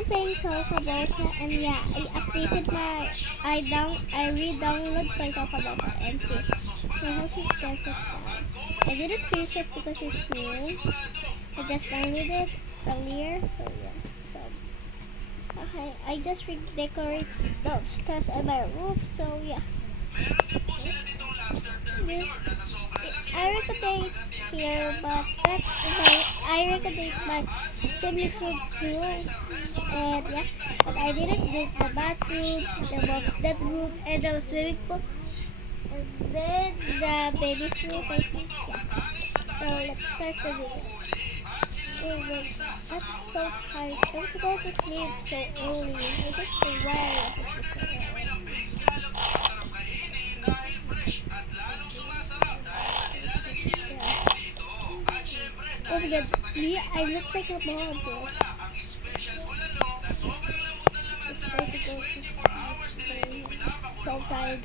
I'm playing Soul Kabota, and yeah, I updated I re-download for Soul Kabota and see. My house is perfect now. I didn't finish it because it's new. I just downloaded it earlier, so yeah. So okay, I just redecorate those stairs on my roof, so yeah. This I recommend here, but I recommend my siblings room too. And yeah, but I didn't use the bathroom, the mom's bedroom, and the swimming pool, and then the baby's room. I think yeah. So let's start the video. Oh my, I'm so tired. I'm supposed to sleep so early. I don't know why I have to sleep so early. Oh my god, me, I look like a mom. So tired.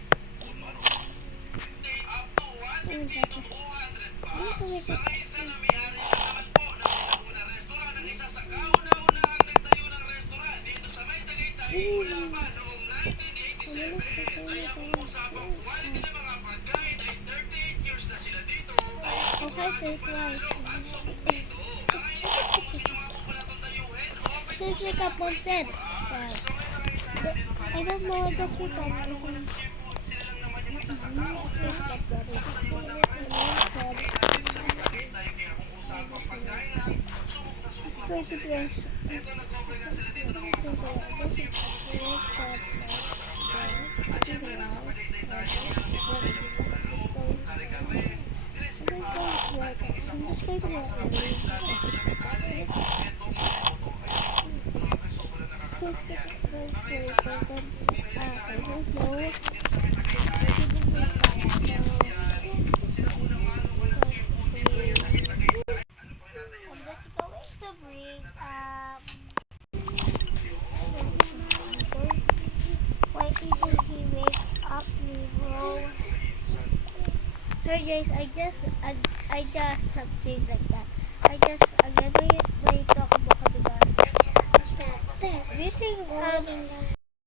Okay, since we got one said, I don't know what this we got. Why didn't he wake up me, bro? Hey guys, I just something like that. Again, may talk about because missing